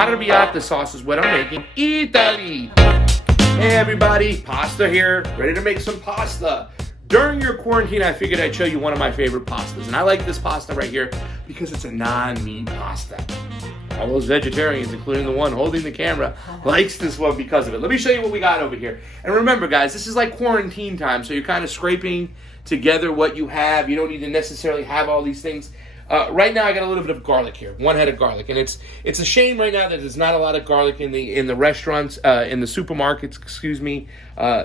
Arrabiata sauce is what I'm making. Italy! Hey everybody, pasta here, ready to make some pasta. During your quarantine, I figured I'd show you one of my favorite pastas. And I like this pasta right here because it's a non-meat pasta. All those vegetarians, including the one holding the camera, likes this one because of it. Let me show you what we got over here. And remember, guys, this is like quarantine time, so you're kind of scraping together what you have. You don't need to necessarily have all these things. Right now, I got a little bit of garlic here, one head of garlic, and it's a shame right now that there's not a lot of garlic in the restaurants, in the supermarkets. Excuse me.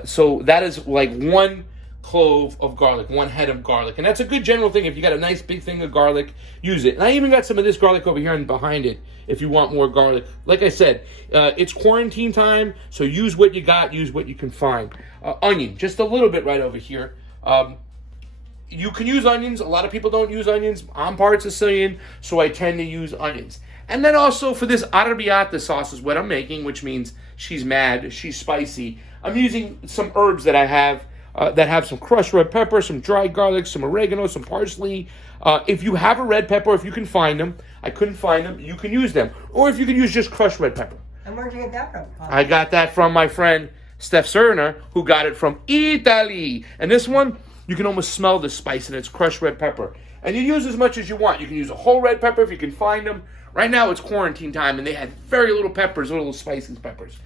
So that is like one clove of garlic, one head of garlic, and that's a good general thing. If you got a nice big thing of garlic, use it. And I even got some of this garlic over here and behind it if you want more garlic. Like I said, it's quarantine time, so use what you got, use what you can find. Onion, just a little bit right over here. You can use onions. A lot of people don't use onions. I'm part Sicilian, so I tend to use onions. And then also for this Arrabiata sauce is what I'm making, which means she's mad, she's spicy. I'm using some herbs that I have that have some crushed red pepper, some dried garlic, some oregano, some parsley. If you have a red pepper, if you can find them, I couldn't find them, you can use them. Or if you can use just crushed red pepper. And where'd you get that from? I got that from my friend Steph Cerner, who got it from Italy. And this one, you can almost smell the spice, and it's crushed red pepper. And you use as much as you want. You can use a whole red pepper if you can find them. Right now, it's quarantine time, and they had very little peppers, little spicy peppers.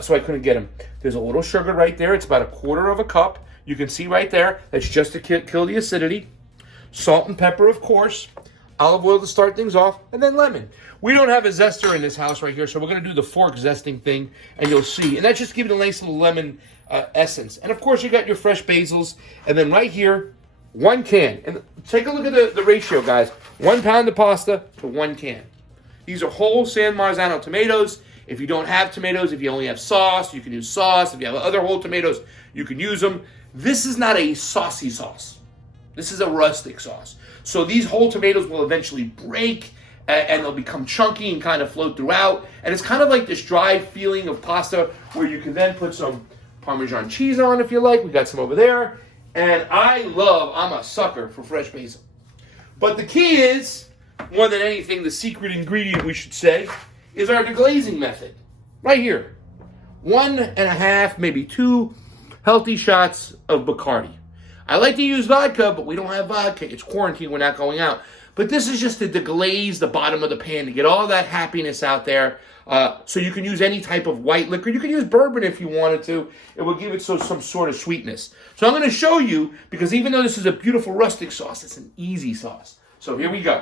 So I couldn't get them. There's a little sugar right there. It's about a quarter of a cup. You can see right there. That's just to kill the acidity. Salt and pepper, of course. Olive oil to start things off. And then lemon. We don't have a zester in this house right here, so we're going to do the fork zesting thing, and you'll see. And that's just giving a nice little lemon essence. And of course, you got your fresh basils. And then right here, 1 can. And take a look at the ratio, guys. 1 pound of pasta to 1 can. These are whole San Marzano tomatoes. If you don't have tomatoes, if you only have sauce, you can use sauce. If you have other whole tomatoes, you can use them. This is not a saucy sauce. This is a rustic sauce. So these whole tomatoes will eventually break and they'll become chunky and kind of float throughout. And it's kind of like this dry feeling of pasta where you can then put some Parmesan cheese on if you like. We got some over there. And I'm a sucker for fresh basil. But the key is, more than anything, the secret ingredient, we should say, is our deglazing method. Right here. 1.5, maybe 2 healthy shots of Bacardi. I like to use vodka, but we don't have vodka. It's quarantine, we're not going out. But this is just to deglaze the bottom of the pan, to get all that happiness out there. So you can use any type of white liquor. You can use bourbon if you wanted to. It will give it some sort of sweetness. So I'm going to show you, because even though this is a beautiful rustic sauce, it's an easy sauce. So here we go.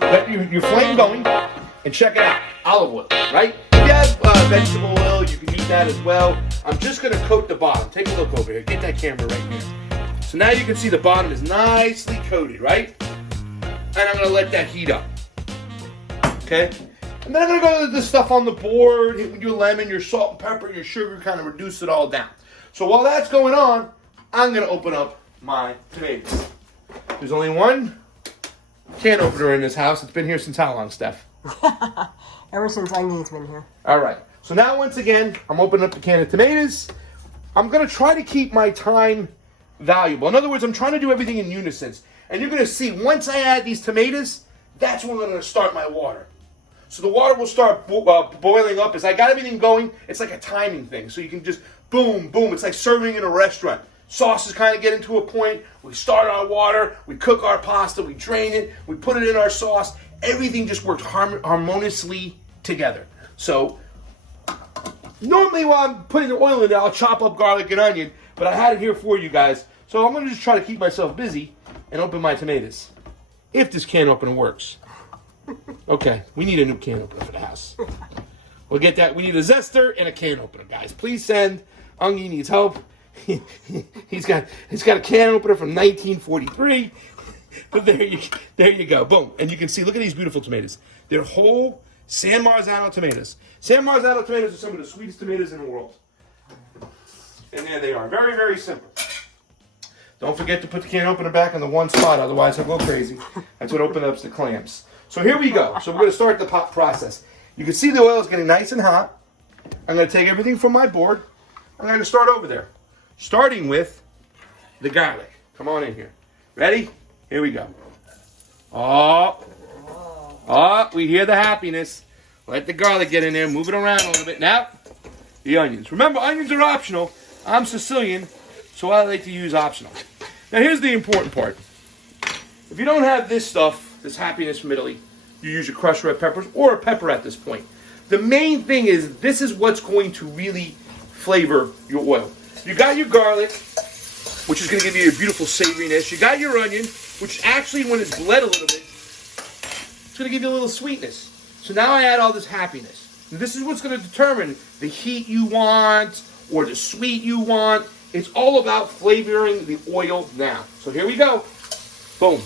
Let your flame going, and check it out. Olive oil, right? If you have vegetable oil, you can use that as well. I'm just going to coat the bottom. Take a look over here. Get that camera right here. So now you can see the bottom is nicely coated, right? And I'm going to let that heat up. Okay? And then I'm going to go to the stuff on the board, hit with your lemon, your salt and pepper, your sugar, kind of reduce it all down. So while that's going on, I'm going to open up my tomatoes. There's only one can opener in this house. It's been here since how long, Steph? Ever since Onion's been here. All right. So now, once again, I'm opening up the can of tomatoes. I'm going to try to keep my time valuable. In other words, I'm trying to do everything in unison. And you're going to see, once I add these tomatoes, that's when I'm going to start my water. So the water will start boiling up. As I got everything going, it's like a timing thing. So you can just boom, boom. It's like serving in a restaurant. Sauces kind of getting to a point. We start our water. We cook our pasta. We drain it. We put it in our sauce. Everything just works harmoniously together. So normally while I'm putting the oil in there, I'll chop up garlic and onion. But I had it here for you guys. So I'm going to just try to keep myself busy and open my tomatoes. If this can opener works. Okay, we need a new can opener for the house. We'll get that. We need a zester and a can opener, guys. Please send. Ungi needs help. He's got a can opener from 1943. But there you go. Boom. And you can see, look at these beautiful tomatoes. They're whole San Marzano tomatoes. San Marzano tomatoes are some of the sweetest tomatoes in the world. And there they are. Very, very simple. Don't forget to put the can opener back in the one spot, otherwise I'll go crazy. That's what opens up the clamps. So here we go. So we're going to start the pot process. You can see the oil is getting nice and hot. I'm going to take everything from my board. I'm going to start over there. Starting with the garlic. Come on in here. Ready? Here we go. Oh, we hear the happiness. Let the garlic get in there. Move it around a little bit. Now, the onions. Remember, onions are optional. I'm Sicilian, so I like to use optional. Now, here's the important part. If you don't have this stuff, this happiness from Italy, you use your crushed red peppers or a pepper at this point. The main thing is this is what's going to really flavor your oil. You got your garlic, which is going to give you a beautiful savoriness. You got your onion, which actually, when it's bled a little bit, it's going to give you a little sweetness. So now I add all this happiness. And this is what's going to determine the heat you want or the sweet you want. It's all about flavoring the oil now. So here we go. Boom.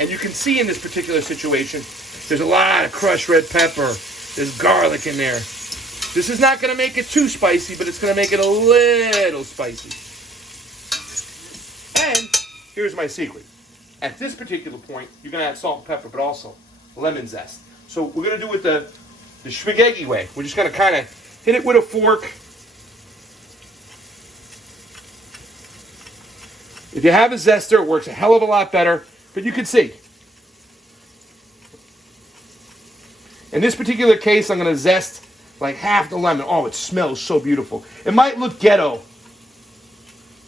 And you can see in this particular situation, there's a lot of crushed red pepper. There's garlic in there. This is not going to make it too spicy, but it's going to make it a little spicy. And here's my secret. At this particular point, you're going to add salt and pepper, but also lemon zest. So we're going to do it the spaghetti way. We're just going to kind of hit it with a fork. If you have a zester, it works a hell of a lot better, but you can see. In this particular case, I'm going to zest like half the lemon. Oh, it smells so beautiful. It might look ghetto,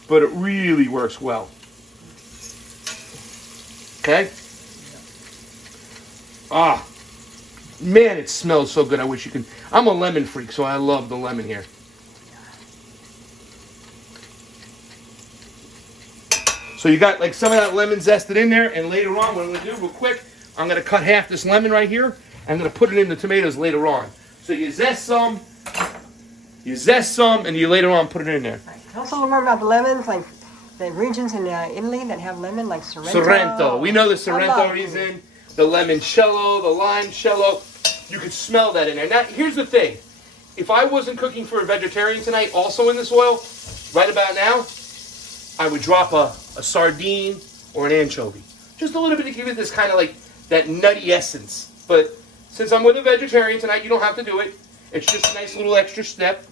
but it really works well. Okay? Ah, man, it smells so good. I wish you could. I'm a lemon freak, so I love the lemon here. So you got like some of that lemon zested in there, and later on, what I'm going to do real quick, I'm going to cut half this lemon right here. I'm going to put it in the tomatoes later on. So you zest some, and you later on put it in there. Right. Tell us a little more about the lemons, like the regions in Italy that have lemon, like Sorrento. Sorrento. We know the Sorrento reason, the limoncello, the limoncello. You could smell that in there. Now, here's the thing. If I wasn't cooking for a vegetarian tonight, also in this oil, right about now, I would drop a sardine or an anchovy. Just a little bit to give it this kind of like that nutty essence. But since I'm with a vegetarian tonight, you don't have to do it. It's just a nice little extra step.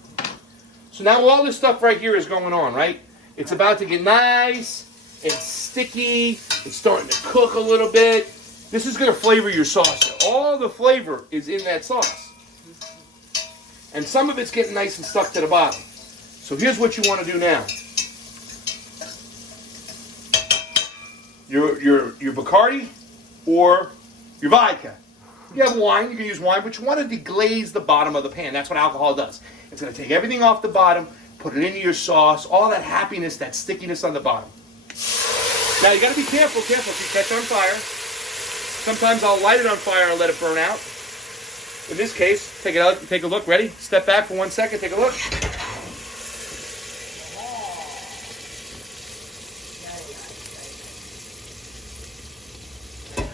So now all this stuff right here is going on, right? It's about to get nice and sticky. It's starting to cook a little bit. This is going to flavor your sauce. All the flavor is in that sauce. And some of it's getting nice and stuck to the bottom. So here's what you want to do now. Your Bacardi or your vodka. You have wine, you can use wine, but you want to deglaze the bottom of the pan. That's what alcohol does. It's going to take everything off the bottom, put it into your sauce, all that happiness, that stickiness on the bottom. Now you got to be careful if you catch on fire. Sometimes I'll light it on fire and let it burn out. In this case, take it out, take a look. Ready? Step back for 1 second, take a look.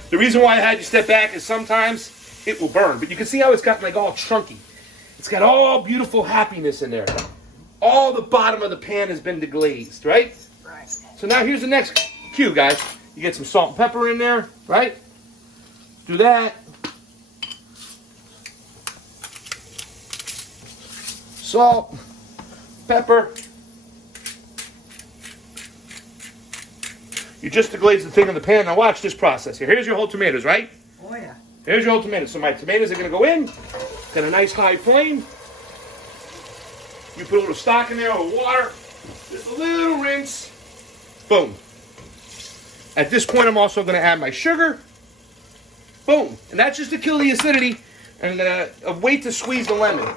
The reason why I had you step back is sometimes it will burn. But you can see how it's got like all chunky. It's got all beautiful happiness in there. All the bottom of the pan has been deglazed, right? Right. So now here's the next cue, guys. You get some salt and pepper in there, right? Do that. Salt, pepper. You just deglaze the thing in the pan. Now watch this process here. Here's your whole tomatoes, right? Oh, yeah. Here's your whole tomatoes. So my tomatoes are going to go in. Got a nice high flame. You put a little stock in there or water. Just a little rinse. Boom. At this point, I'm also going to add my sugar. Boom. And that's just to kill the acidity and wait to squeeze the lemon.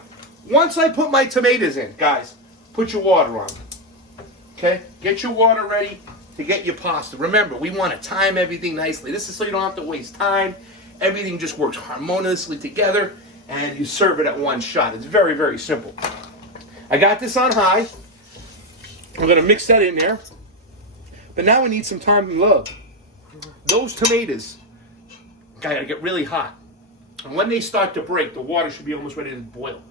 Once I put my tomatoes in, guys, put your water on. Okay? Get your water ready to get your pasta. Remember, we want to time everything nicely. This is so you don't have to waste time. Everything just works harmoniously together, and you serve it at one shot. It's very, very simple. I got this on high. I'm going to mix that in there. But now we need some time and love. Those tomatoes got to get really hot. And when they start to break, the water should be almost ready to boil.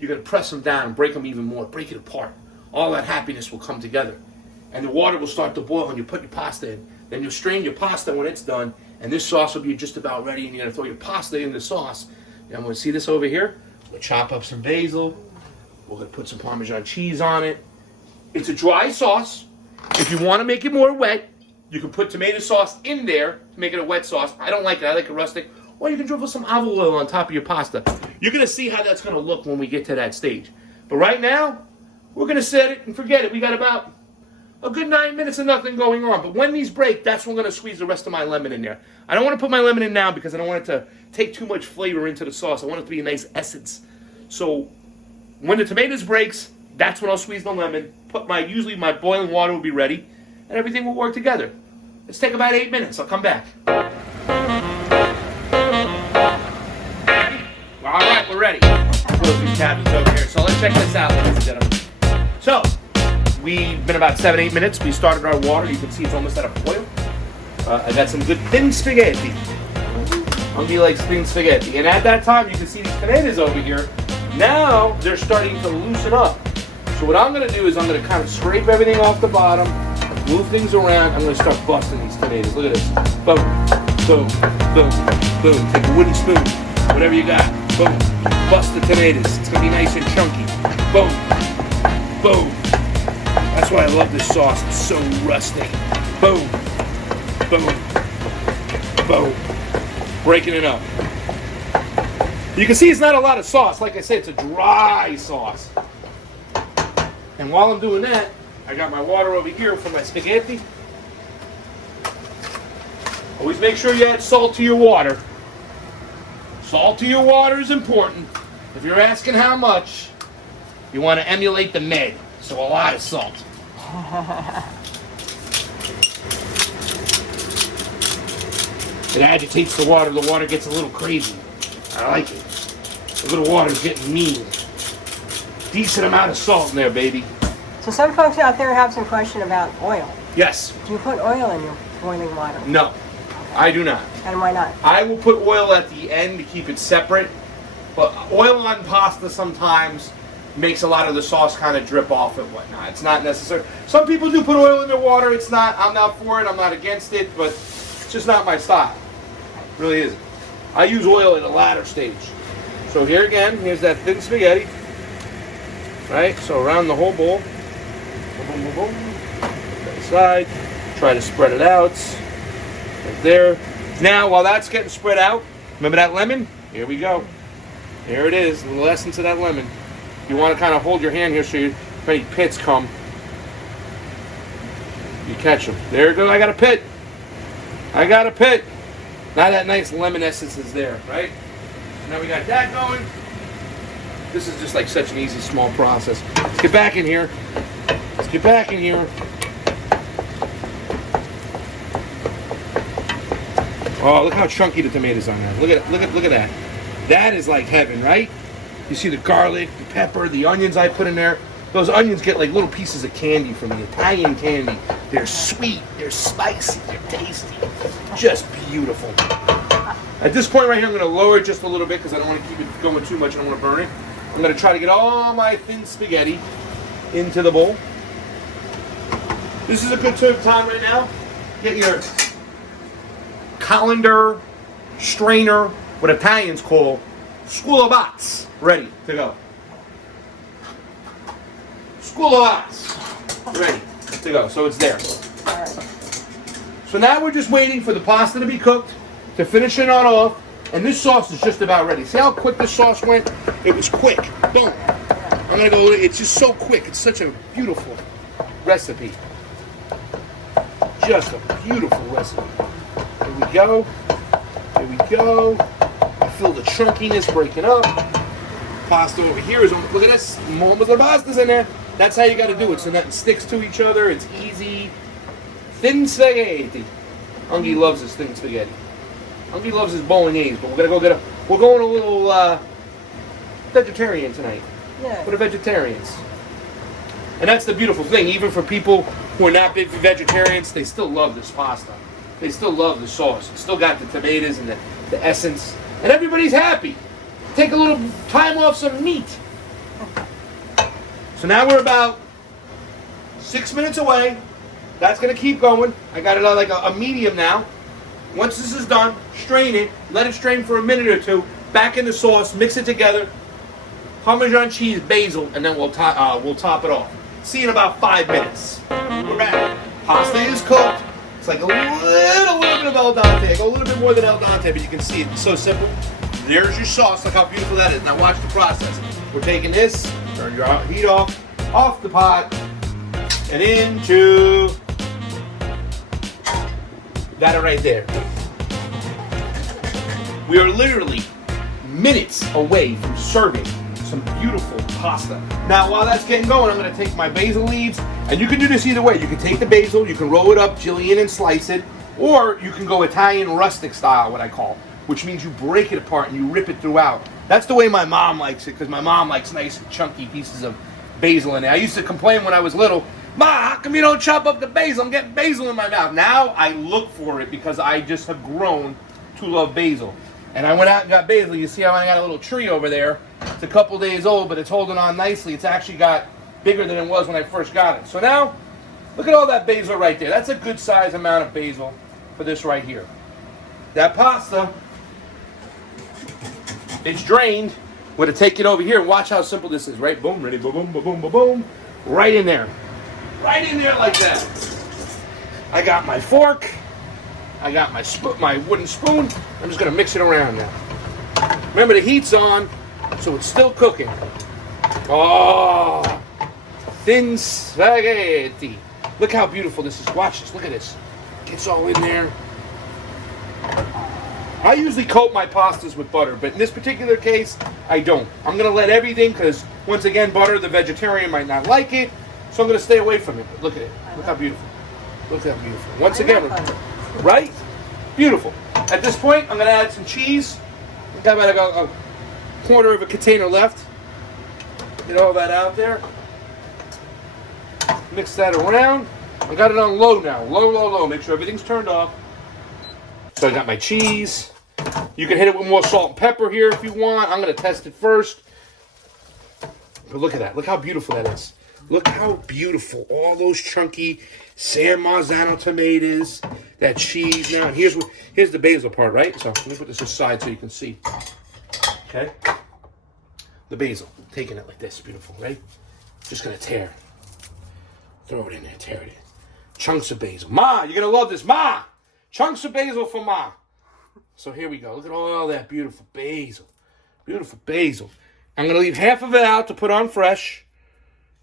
You're going to press them down and break them even more. Break it apart. All that happiness will come together. And the water will start to boil and you put your pasta in. Then you'll strain your pasta when it's done. And this sauce will be just about ready. And you're going to throw your pasta in the sauce. And I'm going to see this over here. We'll chop up some basil. We're going to put some Parmesan cheese on it. It's a dry sauce. If you want to make it more wet, you can put tomato sauce in there to make it a wet sauce. I don't like it. I like it rustic. Or you can drizzle some olive oil on top of your pasta. You're going to see how that's going to look when we get to that stage. But right now, we're going to set it and forget it. We got about a good 9 minutes of nothing going on. But when these break, that's when I'm going to squeeze the rest of my lemon in there. I don't want to put my lemon in now because I don't want it to take too much flavor into the sauce. I want it to be a nice essence. So when the tomatoes breaks, that's when I'll squeeze the lemon. Usually my boiling water will be ready, and everything will work together. Let's take about 8 minutes. I'll come back. All right, we're ready. Close these cabinets over here. So let's check this out, ladies and gentlemen. So we've been about 7-8 minutes. We started our water. You can see it's almost out of boil. I got some good thin spaghetti. Hungry likes thin spaghetti. And at that time, you can see these tomatoes over here. Now they're starting to loosen up. So what I'm going to do is I'm going to kind of scrape everything off the bottom, move things around. I'm going to start busting these tomatoes. Look at this. Boom, boom, boom, boom. Take a wooden spoon, whatever you got. Boom. Bust the tomatoes. It's going to be nice and chunky. Boom. Boom. That's why I love this sauce. It's so rustic. Boom. Boom. Boom. Breaking it up. You can see it's not a lot of sauce. Like I said, it's a dry sauce. And while I'm doing that, I got my water over here for my spaghetti. Always make sure you add salt to your water. Salt to your water is important. If you're asking how much, you want to emulate the Med. So a lot of salt. It agitates the water. The water gets a little crazy. I like it. The little water's getting mean. Decent amount of salt in there, baby. So some folks out there have some question about oil. Yes. Do you put oil in your boiling water? No, I do not. And why not? I will put oil at the end to keep it separate. But oil on pasta sometimes makes a lot of the sauce kind of drip off and whatnot. It's not necessary. Some people do put oil in their water. It's not. I'm not for it. I'm not against it. But it's just not my style. It really isn't. I use oil at a latter stage. So here again, here's that thin spaghetti. Right? So around the whole bowl. Boom, boom, boom, boom. That side. Try to spread it out. Right there. Now, while that's getting spread out, remember that lemon? Here we go. Here it is. A little essence of that lemon. You want to kind of hold your hand here so if any pits come, you catch them. There it goes. I got a pit. I got a pit. Now that nice lemon essence is there, right? Now we got that going. This is just like such an easy, small process. Let's get back in here. Let's get back in here. Oh, look how chunky the tomatoes are now. Look at that. That is like heaven, right? You see the garlic, the pepper, the onions I put in there. Those onions get like little pieces of candy from the Italian candy. They're sweet, they're spicy, they're tasty. Just beautiful. At this point right here, I'm going to lower it just a little bit because I don't want to keep it going too much. I don't want to burn it. I'm going to try to get all my thin spaghetti into the bowl. This is a good time right now. Get your colander, strainer, what Italians call sculavats, ready to go. Sculavats, ready to go. So it's there. So now we're just waiting for the pasta to be cooked, to finish it on off, and this sauce is just about ready. See how quick this sauce went? It was quick. Boom. I'm gonna go. It's just so quick. It's such a beautiful recipe. Just a beautiful recipe. Here we go. Here we go. I feel the chunkiness breaking up. Pasta over here is, look at this. Almost the pasta's in there. That's how you got to do it, so nothing sticks to each other. It's easy. Thin spaghetti. Ungi loves his thin spaghetti. Ungi loves his bolognese, but we're gonna go get we're going a little vegetarian tonight. Yeah. For the vegetarians. And that's the beautiful thing. Even for people who are not big vegetarians, they still love this pasta. They still love the sauce. It's still got the tomatoes and the essence. And everybody's happy. Take a little time off some meat. So now we're about 6 minutes away. That's going to keep going. I got it on like a medium now. Once this is done, strain it. Let it strain for a minute or two. Back in the sauce. Mix it together. Parmesan cheese, basil, and then we'll top it off. See you in about 5 minutes. We're back. Pasta is cooked. It's like a little bit of al dente. I go a little bit more than al dente, but you can see it. It's so simple. there's your sauce. Look how beautiful that is. Now watch the process. We're taking this, turn your heat off the pot, and into that right there. We are literally minutes away from serving some beautiful pasta. Now, while that's getting going, I'm going to take my basil leaves, and you can do this either way. You can take the basil, you can roll it up, julienne, and slice it, or you can go Italian rustic style, what I call, which means you break it apart and you rip it throughout. That's the way my mom likes it, because my mom likes nice chunky pieces of basil in there. I used to complain when I was little, Ma, how come you don't chop up the basil? I'm getting basil in my mouth. Now I look for it because I just have grown to love basil. And I went out and got basil. You see how I got a little tree over there. It's a couple days old, but it's holding on nicely. It's actually got bigger than it was when I first got it. So now, look at all that basil right there. That's a good size amount of basil for this right here. That pasta, it's drained. We're going to take it over here and watch how simple this is, right? Boom, ready, boom, boom, boom, boom, boom, boom. Right in there. Right in there like that. I got my fork. I got my wooden spoon. I'm just going to mix it around now. Remember, the heat's on, so it's still cooking. Oh, thin spaghetti. Look how beautiful this is. Watch this. Look at this. It's all in there. I usually coat my pastas with butter, but in this particular case, I don't. I'm going to let everything, because, once again, butter, the vegetarian might not like it, so I'm going to stay away from it. But look at it. Look how beautiful. Look how beautiful. Once again, right? Beautiful. At this point, I'm going to add some cheese. I've got about a quarter of a container left. Get all that out there. Mix that around. I got it on low now. Low, low, low. Make sure everything's turned off. So I got my cheese. You can hit it with more salt and pepper here if you want. I'm going to test it first. But look at that. Look how beautiful that is. Look how beautiful. All those chunky San Marzano tomatoes. That cheese. Now, here's the basil part, right? So let me put this aside so you can see. Okay? The basil. Taking it like this. Beautiful, right? Just going to tear. Throw it in there. Tear it in. Chunks of basil. Ma, you're going to love this. Ma! Chunks of basil for Ma. So here we go. Look at all that beautiful basil. Beautiful basil. I'm going to leave half of it out to put on fresh.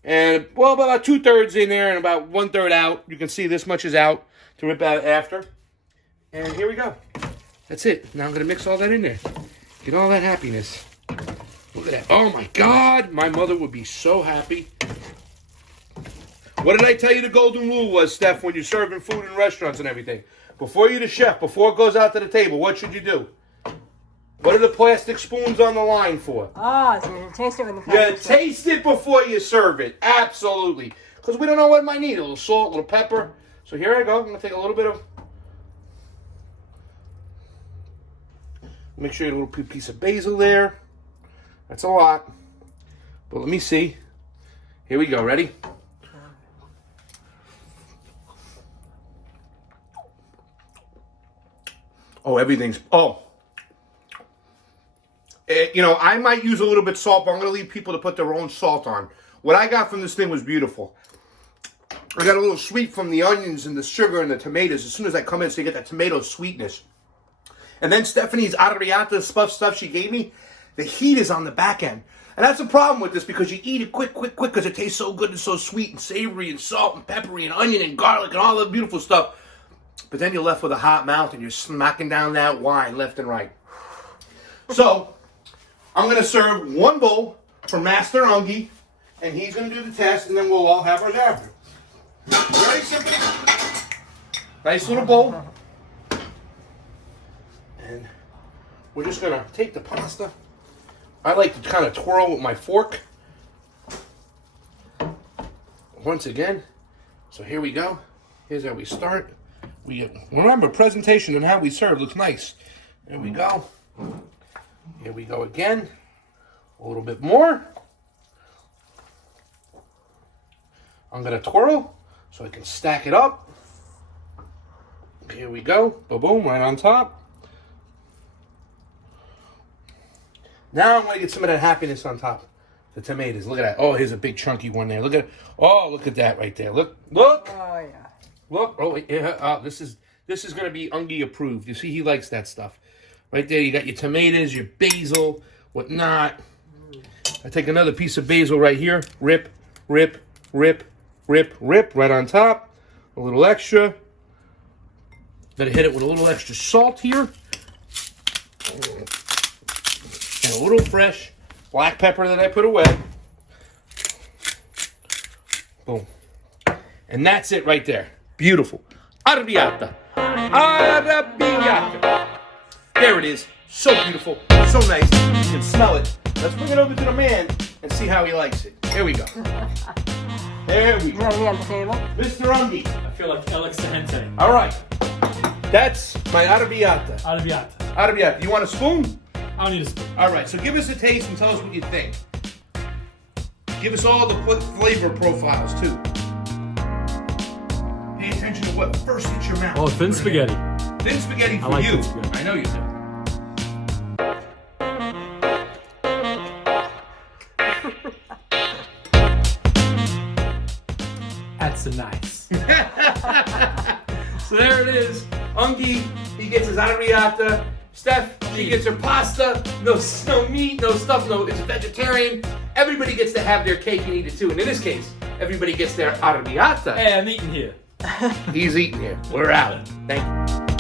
And, well, about 2/3 in there and about 1/3 out. You can see this much is out to rip out after. And here we go. That's it. Now I'm going to mix all that in there. Get all that happiness. Look at that. Oh, my God. My mother would be so happy. What did I tell you the golden rule was, Steph, when you're serving food in restaurants and everything? Before you're the chef, before it goes out to the table, what should you do? What are the plastic spoons on the line for? Ah, so you taste it with the You plastic spoon. taste it before you serve it. Absolutely. Because we don't know what it might need. A little salt, a little pepper. So here I go. I'm going to take a little bit of... Make sure you get a little piece of basil there. That's a lot. But let me see. Here we go. Ready? Oh, everything's... Oh. I might use a little bit salt, but I'm going to leave people to put their own salt on. What I got from this thing was beautiful. I got a little sweet from the onions and the sugar and the tomatoes. As soon as I come in, so you get that tomato sweetness. And then Stephanie's Arrabiata stuff she gave me, the heat is on the back end. And that's the problem with this, because you eat it quick, because it tastes so good and so sweet and savory and salt and peppery and onion and garlic and all the beautiful stuff. But then you're left with a hot mouth and you're smacking down that wine left and right. So, I'm going to serve one bowl for Master Ungi, and he's going to do the test, and then we'll all have ours after. Very simple. Nice little bowl. And we're just going to take the pasta. I like to kind of twirl with my fork. Once again. So here we go. Here's how we start. Remember, presentation and how we serve looks nice. There we go. Here we go again. A little bit more. I'm going to twirl so I can stack it up. Here we go. Boom, right on top. Now I'm going to get some of that happiness on top. The tomatoes. Look at that. Oh, here's a big chunky one there. Look at it. Oh, look at that right there. Look. Oh, yeah. Look. Oh, yeah. This is going to be Ungi approved. You see, he likes that stuff. Right there, you got your tomatoes, your basil, whatnot. I take another piece of basil right here. Rip, rip, rip, rip, rip, right on top. A little extra. Gonna hit it with a little extra salt here. And a little fresh black pepper that I put away. Boom. And that's it right there. Beautiful. Arrabiata. Arrabiata. There it is. So beautiful. So nice. You can smell it. Let's bring it over to the man and see how he likes it. There we go. There we You go. want to be on the table? Mr. Ungi. I feel like Alex the Hente. All right. That's my arrabiata. Arrabiata. Arrabiata. You want a spoon? I don't need a spoon. All right. So give us a taste and tell us what you think. Give us all the flavor profiles, too. Pay attention to what first hits your mouth. Oh, thin spaghetti. Thin spaghetti for I like you. thin spaghetti. I know you do. That's nice. So there it is. Ungi, he gets his arrabiata. Steph, she gets her pasta. No meat, no stuff, no, it's a vegetarian. Everybody gets to have their cake and eat it too. And in this case, everybody gets their arrabiata. Hey, I'm eating here. He's eating here. We're out. Thank you.